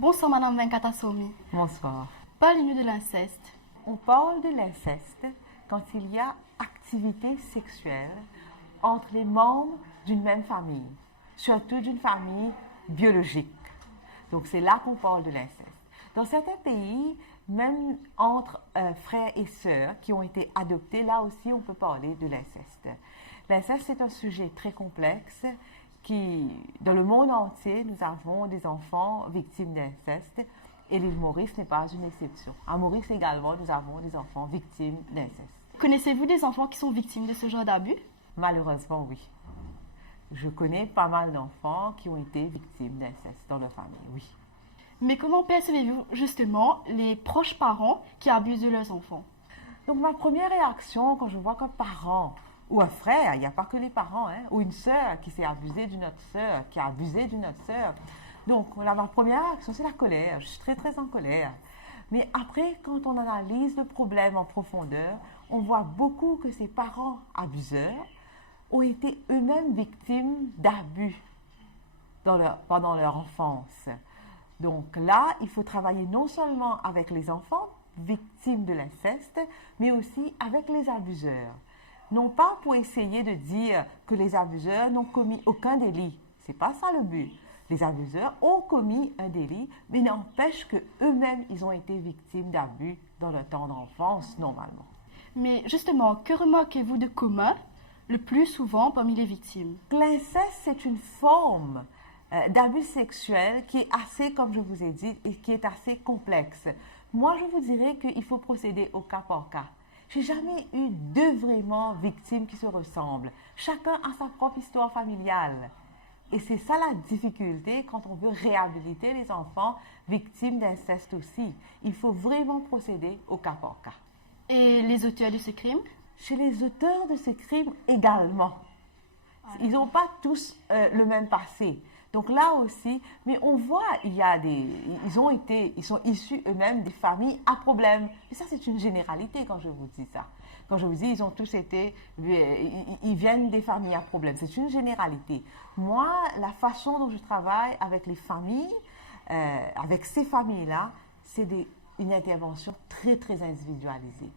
Bonsoir Madame Venkata Somi. Bonsoir. Parlez-nous de l'inceste. On parle de l'inceste quand il y a activité sexuelle entre les membres d'une même famille, surtout d'une famille biologique. Donc c'est là qu'on parle de l'inceste. Dans certains pays, même entre frères et sœurs qui ont été adoptés, là aussi on peut parler de l'inceste. L'inceste, c'est un sujet très complexe dans le monde entier, nous avons des enfants victimes d'inceste et l'île Maurice n'est pas une exception. À Maurice également, nous avons des enfants victimes d'inceste. Connaissez-vous des enfants qui sont victimes de ce genre d'abus? Malheureusement, oui. Je connais pas mal d'enfants qui ont été victimes d'inceste dans leur famille, oui. Mais comment percevez-vous justement les proches parents qui abusent de leurs enfants? Donc ma première réaction quand je vois qu'un parent ou un frère, il n'y a pas que les parents, ou une sœur qui s'est abusée d'une autre sœur, qui a abusé d'une autre sœur. Donc ma première réaction, c'est la colère. Je suis très très en colère. Mais après, quand on analyse le problème en profondeur, on voit beaucoup que ces parents abuseurs ont été eux-mêmes victimes d'abus pendant leur enfance. Donc là, il faut travailler non seulement avec les enfants victimes de l'inceste, mais aussi avec les abuseurs. Non pas pour essayer de dire que les abuseurs n'ont commis aucun délit. C'est pas ça le but. Les abuseurs ont commis un délit, mais n'empêche que eux-mêmes, ils ont été victimes d'abus dans leur temps d'enfance, normalement. Mais justement, que remarquez-vous de commun le plus souvent parmi les victimes? L'inceste, c'est une forme d'abus sexuel qui est assez, comme je vous ai dit, et qui est assez complexe. Moi, je vous dirais qu'il faut procéder au cas par cas. J'ai jamais eu deux vraiment victimes qui se ressemblent. Chacun a sa propre histoire familiale. Et c'est ça la difficulté quand on veut réhabiliter les enfants victimes d'inceste aussi. Il faut vraiment procéder au cas par cas. Et les auteurs de ce crime? Chez les auteurs de ce crime également. Ils n'ont pas tous le même passé. Donc là aussi, mais on voit, ils sont issus eux-mêmes des familles à problème. Et ça, c'est une généralité quand je vous dis ça. Quand je vous dis, ils viennent des familles à problème. C'est une généralité. Moi, la façon dont je travaille avec les familles, avec ces familles-là, c'est une intervention très, très individualisée.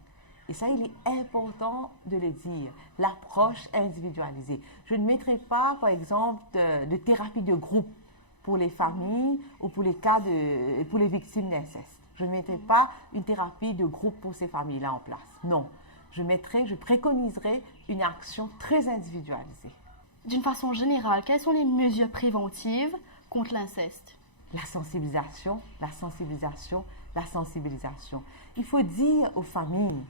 Et ça, il est important de le dire, l'approche individualisée. Je ne mettrai pas, par exemple, de thérapie de groupe pour les familles ou pour les victimes d'inceste. Je ne mettrai pas une thérapie de groupe pour ces familles-là en place. Non, je préconiserai une action très individualisée. D'une façon générale, quelles sont les mesures préventives contre l'inceste? La sensibilisation, la sensibilisation, la sensibilisation. Il faut dire aux familles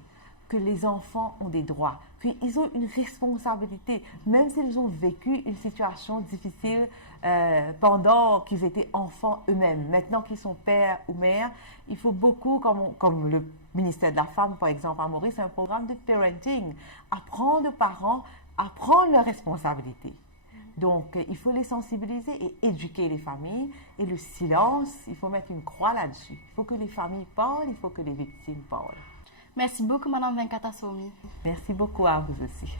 que les enfants ont des droits, qu'ils ont une responsabilité, même s'ils ont vécu une situation difficile pendant qu'ils étaient enfants eux-mêmes. Maintenant qu'ils sont pères ou mères, il faut beaucoup, comme le ministère de la Femme, par exemple, à Maurice, un programme de parenting, apprendre aux parents à prendre leurs responsabilités. Donc, il faut les sensibiliser et éduquer les familles. Et le silence, il faut mettre une croix là-dessus. Il faut que les familles parlent, il faut que les victimes parlent. Merci beaucoup, Madame Venkata Somi. Merci beaucoup à vous aussi.